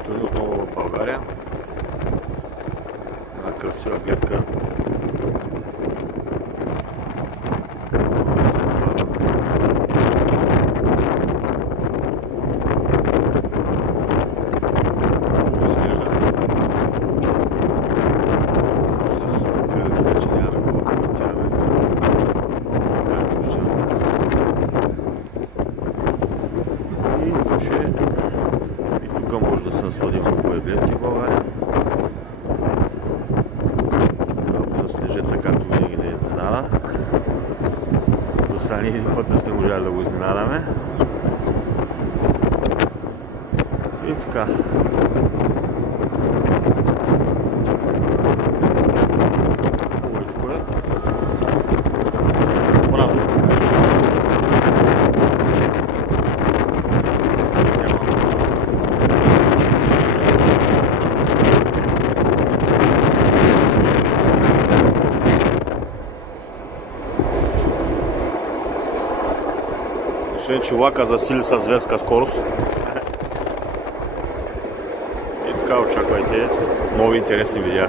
Посещението ни отново в България. Една красива гледка. И тук може да се насладим на хубави гледки в България. Правда, снежеца, както винаги, не изненада. До сега един път не сме можали да го изненадаме. И така. Хубавичко е. Мразно. Освен че влака засили с зверска скорост. И така очаквайте нови интересни видеа.